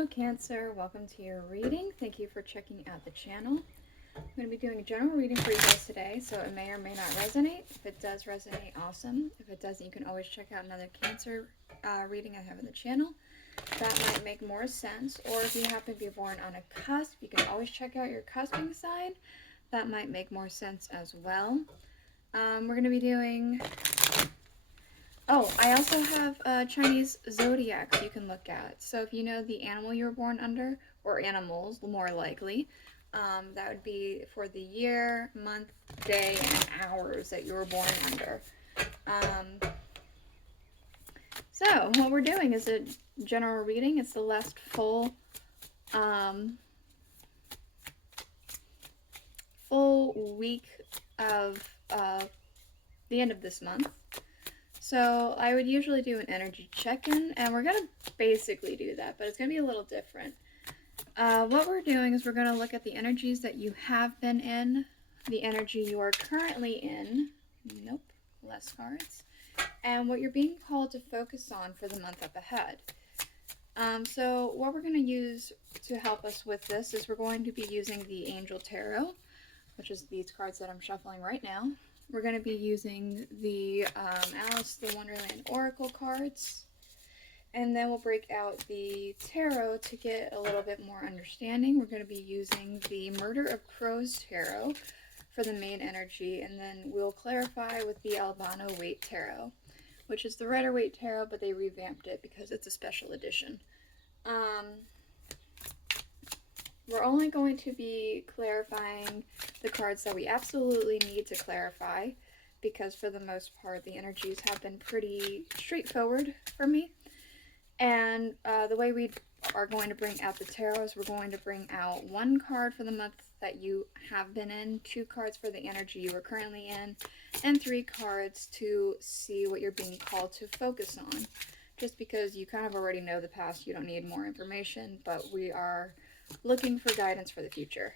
Hello Cancer, welcome to your reading. Thank you for checking out the channel. I'm going to be doing a general reading for you guys today, so it may or may not resonate. If it does resonate, awesome. If it doesn't, you can always check out another Cancer reading I have on the channel. That might make more sense. Or if you happen to be born on a cusp, you can always check out your cusping side. That might make more sense as well. We're going to be doing... Oh, I also have Chinese zodiacs you can look at. So if you know the animal you were born under, or animals, more likely, that would be for the year, month, day, and hours that you were born under. So what we're doing is a general reading. It's the last full week of the end of this month. So I would usually do an energy check-in, and we're going to basically do that, but it's going to be a little different. What we're doing is we're going to look at the energies that you have been in, the energy you are currently in, nope, less cards, and what you're being called to focus on for the month up ahead. So what we're going to use to help us with this is we're going to be using the Angel Tarot, which is these cards that I'm shuffling right now. We're going to be using the Alice the Wonderland Oracle cards, and then we'll break out the Tarot to get a little bit more understanding. We're going to be using the Murder of Crows Tarot for the main energy, and then we'll clarify with the Albano-waite Tarot, which is the Rider-Waite Tarot, but they revamped it because it's a special edition. We're only going to be clarifying the cards that we absolutely need to clarify, because for the most part the energies have been pretty straightforward for me. And the way we are going to bring out the tarot is we're going to bring out one card for the month that you have been in, 2 cards for the energy you are currently in, and 3 cards to see what you're being called to focus on. Just because you kind of already know the past, you don't need more information, but we are looking for guidance for the future.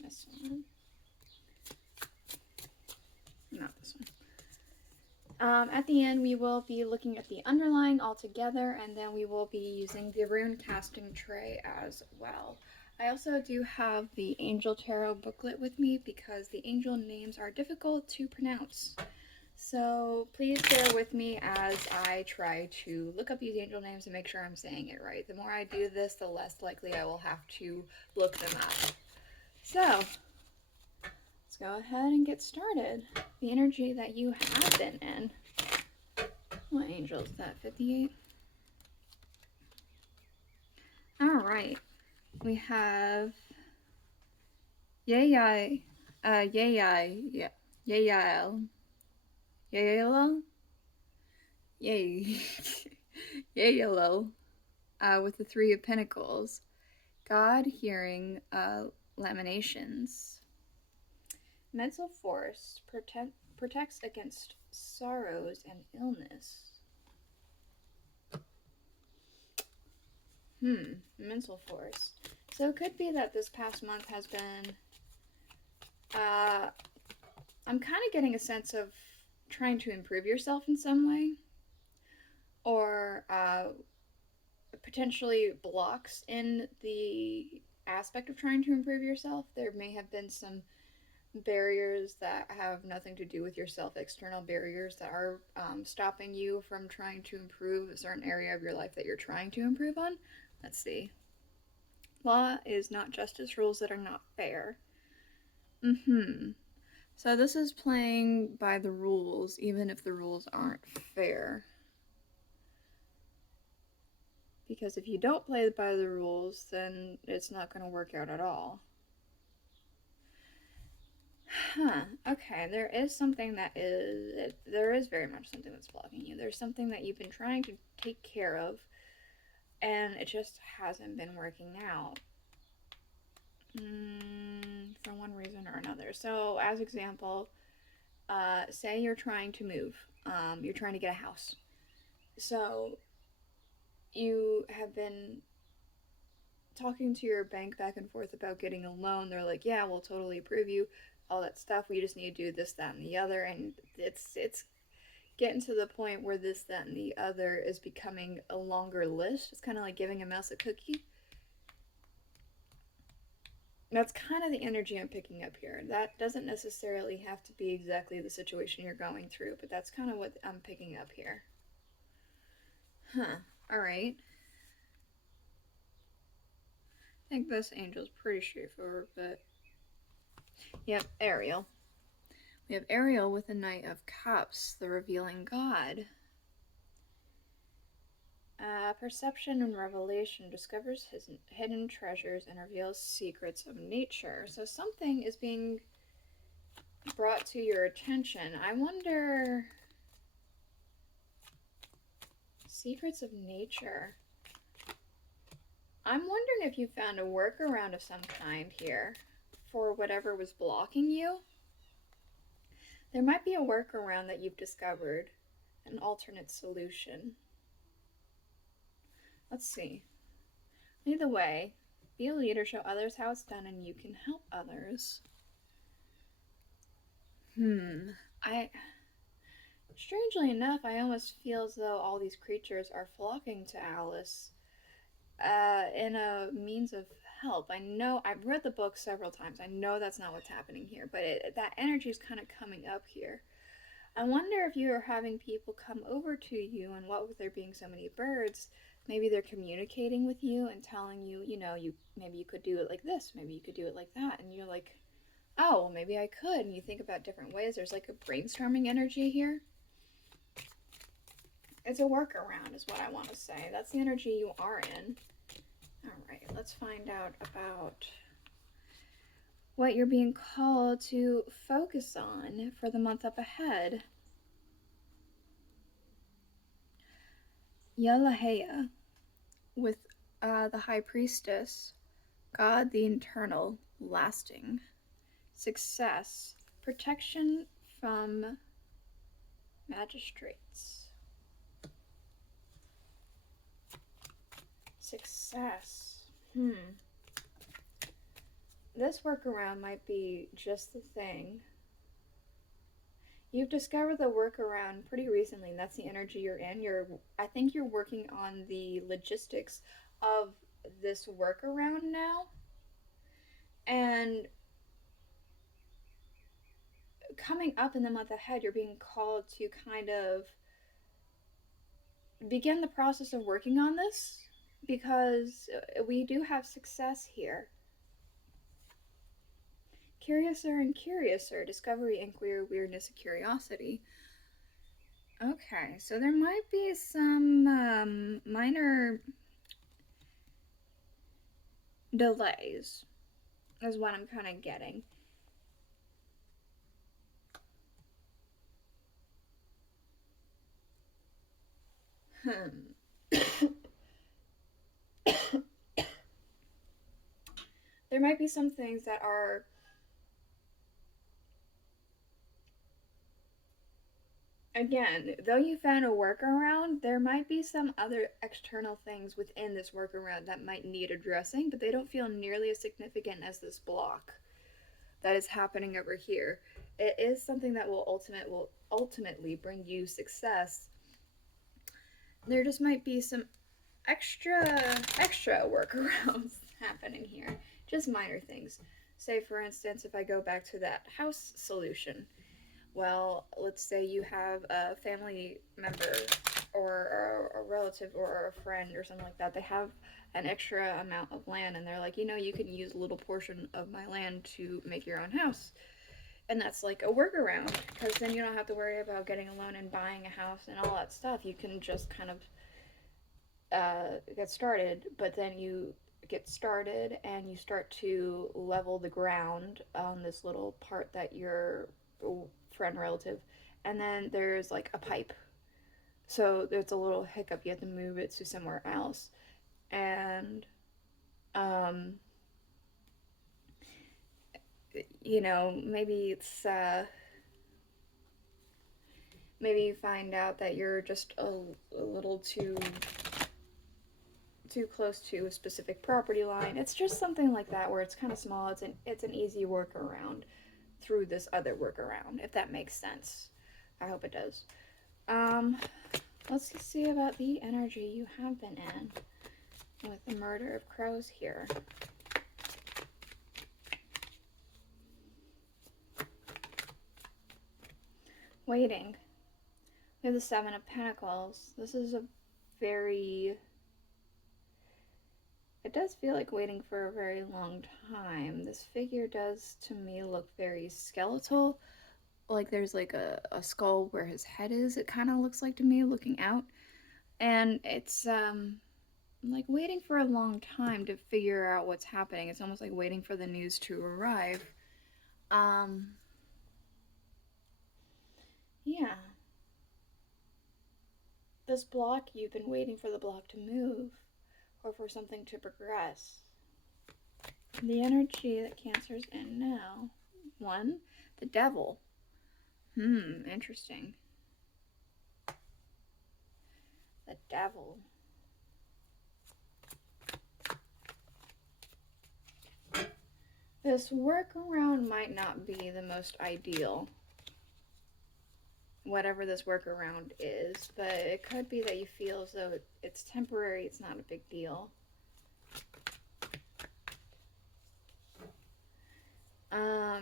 This one. Not this one. At the end, we will be looking at the underlying altogether, and then we will be using the rune casting tray as well. I also do have the Angel Tarot booklet with me because the angel names are difficult to pronounce. So please bear with me as I try to look up these angel names and make sure I'm saying it right. The more I do this, the less likely I will have to look them up. So, let's go ahead and get started. The energy that you have been in. What angel is that? 58? Alright. We have Yael. Yael, with the 3 of Pentacles. God hearing lamentations. Mental force protects against sorrows and illness. Mental force. So it could be that this past month has been I'm kind of getting a sense of trying to improve yourself in some way, or potentially blocks in the aspect of trying to improve yourself. There may have been some barriers that have nothing to do with yourself, external barriers that are stopping you from trying to improve a certain area of your life that you're trying to improve on. Let's see. Law is not justice, rules that are not fair. So this is playing by the rules, even if the rules aren't fair. Because if you don't play by the rules, then it's not going to work out at all. Okay, there is something that is... There is very much something that's blocking you. There's something that you've been trying to take care of, and it just hasn't been working out. For one reason or another. So, as example, say you're trying to move. You're trying to get a house. So, you have been talking to your bank back and forth about getting a loan. They're like, yeah, we'll totally approve you, all that stuff. We just need to do this, that, and the other. And it's getting to the point where this, that, and the other is becoming a longer list. It's kind of like giving a mouse a cookie. That's kind of the energy I'm picking up here. That doesn't necessarily have to be exactly the situation you're going through, but that's kind of what I'm picking up here. Huh. Alright. I think this angel's pretty straightforward, but... Yep, Ariel. We have Ariel with the Knight of Cups, the revealing god. Perception and revelation discovers his hidden treasures and reveals secrets of nature. So something is being brought to your attention. I wonder... Secrets of nature. I'm wondering if you found a workaround of some kind here for whatever was blocking you. There might be a workaround that you've discovered, an alternate solution. Let's see. Lead the way. Be a leader, show others how it's done, and you can help others. Strangely enough, I almost feel as though all these creatures are flocking to Alice in a means of help. I know, I've read the book several times. I know that's not what's happening here, but that energy is kind of coming up here. I wonder if you are having people come over to you, and what with there being so many birds, maybe they're communicating with you and telling you, maybe you could do it like this, maybe you could do it like that, and you're like, oh, well, maybe I could, and you think about different ways. There's like a brainstorming energy here. It's a workaround is what I want to say. That's the energy you are in. Alright, let's find out about what you're being called to focus on for the month up ahead. Yelahea with the High Priestess, God the Eternal, lasting, success, protection from magistrates. Success. This workaround might be just the thing. You've discovered the workaround pretty recently, and that's the energy you're in. I think you're working on the logistics of this workaround now. And coming up in the month ahead, you're being called to kind of begin the process of working on this, because we do have success here. Curiouser and curiouser, discovery, inquiry, weirdness, and curiosity. Okay, so there might be some minor delays, is what I'm kind of getting. There might be some things that are again, though you found a workaround, there might be some other external things within this workaround that might need addressing, but they don't feel nearly as significant as this block that is happening over here. It is something that will ultimately bring you success. There just might be some extra workarounds happening here. Just minor things. Say, for instance, if I go back to that house solution. Well, let's say you have a family member or a relative or a friend or something like that. They have an extra amount of land, and they're like, you can use a little portion of my land to make your own house. And that's like a workaround, because then you don't have to worry about getting a loan and buying a house and all that stuff. You can just kind of get started, but then you get started and you start to level the ground on this little part that your friend relative, and then there's like a pipe, so there's a little hiccup, you have to move it to somewhere else, and maybe it's maybe you find out that you're just a little too close to a specific property line. It's just something like that where it's kind of small. It's an easy workaround through this other workaround, if that makes sense. I hope it does. Um, let's see about the energy you have been in with the murder of crows here. Waiting. We have the Seven of Pentacles. This is a very... It does feel like waiting for a very long time. This figure does, to me, look very skeletal. Like there's like a skull where his head is, it kind of looks like to me, looking out. And it's, like waiting for a long time to figure out what's happening. It's almost like waiting for the news to arrive. Yeah. This block, you've been waiting for the block to move or for something to progress. The energy that Cancer's in now. One, the Devil. Interesting. The Devil. This workaround might not be the most ideal. Whatever this workaround is, but it could be that you feel as though it's temporary, it's not a big deal.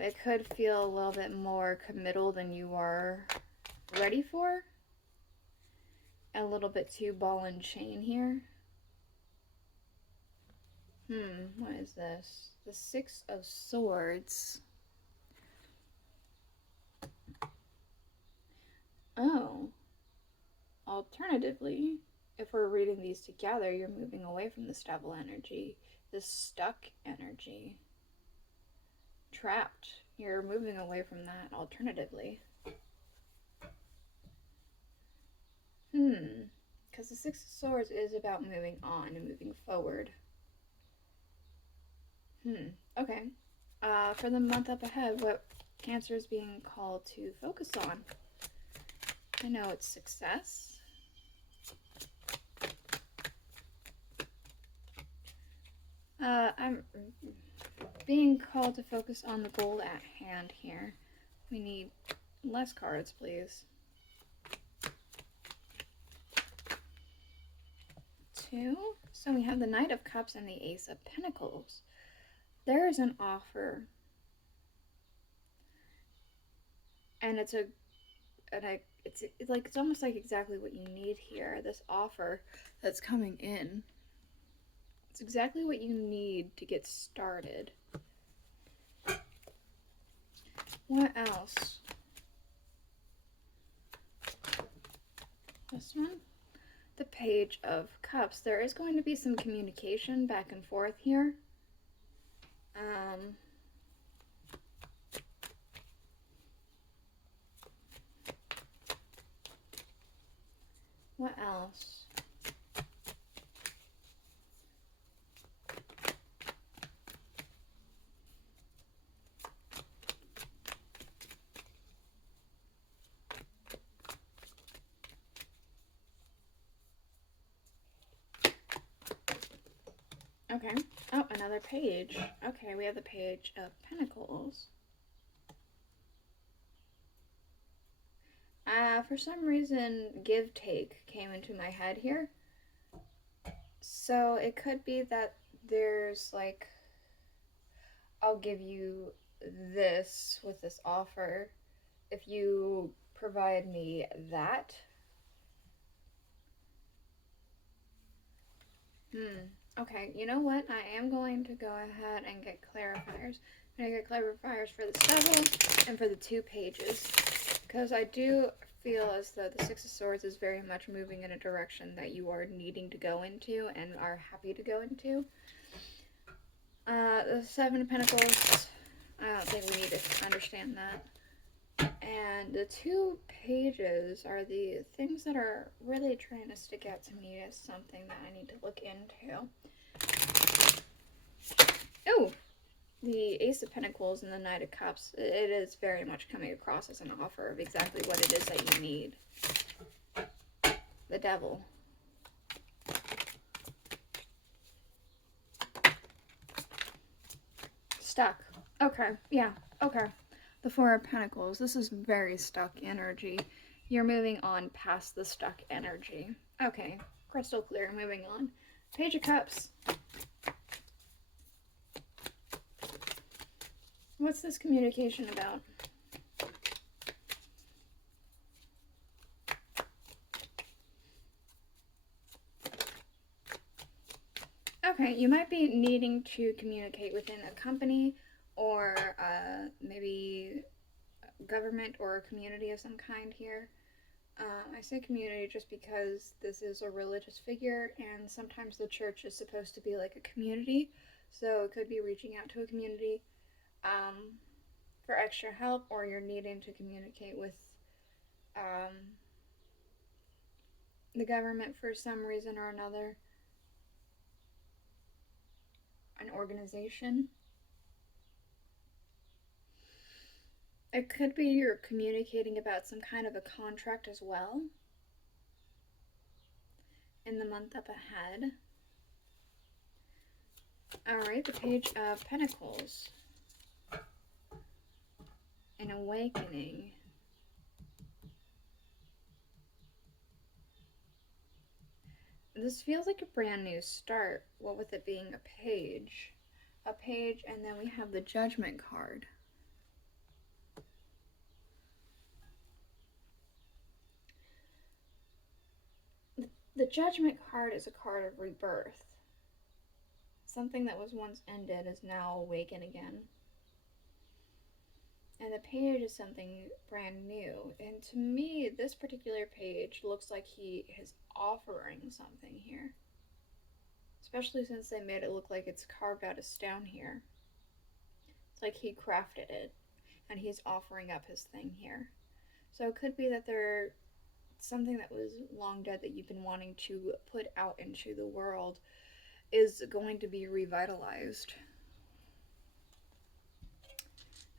It could feel a little bit more committal than you are ready for. A little bit too ball and chain here. What is this? The Six of Swords. Oh. Alternatively, if we're reading these together, you're moving away from this devil energy, this stuck energy. Trapped. You're moving away from that alternatively. Because the Six of Swords is about moving on and moving forward. Okay. For the month up ahead, what Cancer is being called to focus on? I know it's success. I'm being called to focus on the goal at hand here. We need less cards, please. 2. So we have the Knight of Cups and the Ace of Pentacles. There is an offer. And it's almost like exactly what you need here. This offer that's coming in. It's exactly what you need to get started. What else? This one? The Page of Cups. There is going to be some communication back and forth here. What else? Okay. Oh, another page. Okay, we have the Page of Pentacles. For some reason, give take came into my head here. So it could be that there's like, I'll give you this with this offer if you provide me that. Okay, you know what? I am going to go ahead and get clarifiers. I'm going to get clarifiers for the 7 and for the 2 pages. Because I do feel as though the Six of Swords is very much moving in a direction that you are needing to go into and are happy to go into. The 7 of Pentacles, I don't think we need to understand that. And the 2 pages are the things that are really trying to stick out to me as something that I need to look into. Oh! The Ace of Pentacles and the Knight of Cups, it is very much coming across as an offer of exactly what it is that you need. The Devil. Stuck. Okay, yeah, okay. The Four of Pentacles. This is very stuck energy. You're moving on past the stuck energy. Okay, crystal clear. Moving on. Page of Cups. What's this communication about? Okay, you might be needing to communicate within a company or maybe government or a community of some kind here. I say community just because this is a religious figure, and sometimes the church is supposed to be like a community, so it could be reaching out to a community for extra help, or you're needing to communicate with um, the government for some reason or another, an organization. It could be you're communicating about some kind of a contract as well in the month up ahead. Alright, the Page of Pentacles. An awakening. This feels like a brand new start. What with it being a page. A page, and then we have the Judgment card. The Judgment card is a card of rebirth. Something that was once ended is now awakened again. And the page is something brand new. And to me, this particular page looks like he is offering something here. Especially since they made it look like it's carved out of stone here. It's like he crafted it, and he's offering up his thing here. So it could be that there's something that was long dead that you've been wanting to put out into the world is going to be revitalized.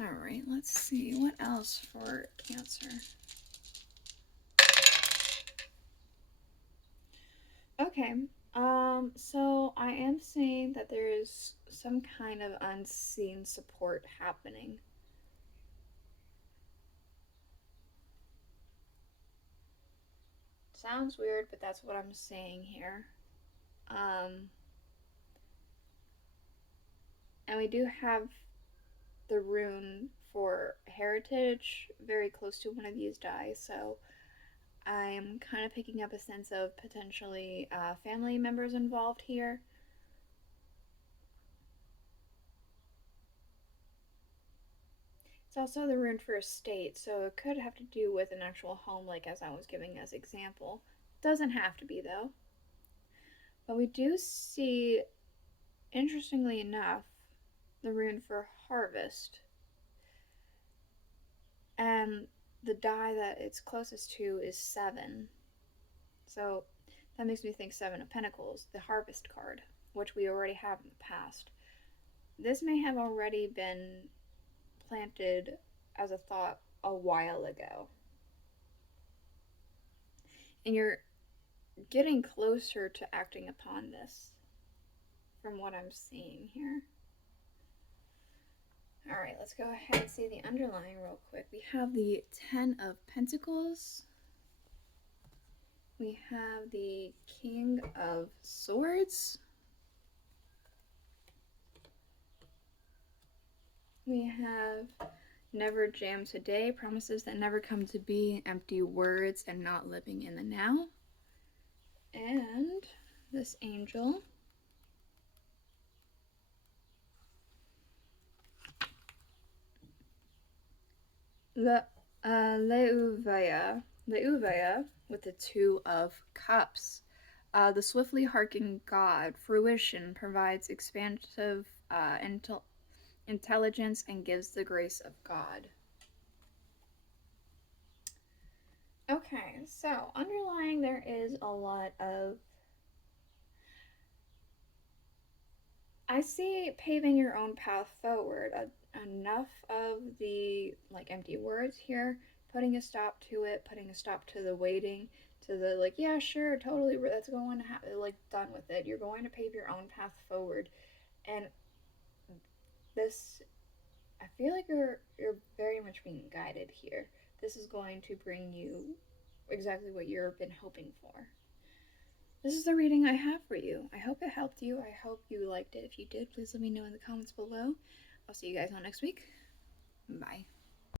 Alright, let's see. What else for Cancer? Okay, so I am seeing that there is some kind of unseen support happening. Sounds weird, but that's what I'm seeing here. And we do have the rune for heritage very close to one of these dies, so I'm kind of picking up a sense of potentially family members involved here. It's also the rune for estate, so it could have to do with an actual home, like as I was giving as example. Doesn't have to be, though. But we do see, interestingly enough, the rune for harvest. And the die that it's closest to is 7. So that makes me think 7 of Pentacles, the Harvest card, which we already have in the past. This may have already been planted as a thought a while ago. And you're getting closer to acting upon this from what I'm seeing here. Alright, let's go ahead and see the underlying real quick. We have the 10 of Pentacles. We have the King of Swords. We have never jam today, promises that never come to be, empty words, and not living in the now. And this angel. The Leuvaya with the 2 of Cups. The swiftly harking God, fruition, provides expansive intelligence and gives the grace of God. Okay, so underlying there is a lot of, I see paving your own path forward. Enough of the like empty words here, putting a stop to it, putting a stop to the waiting, to the like, yeah, sure, totally, that's going to happen, like done with it. You're going to pave your own path forward, and this, I feel like you're very much being guided here. This is going to bring you exactly what you've been hoping for. This is the reading I have for you. I hope it helped you. I hope you liked it. If you did, please let me know in the comments below. I'll see you guys all next week. Bye.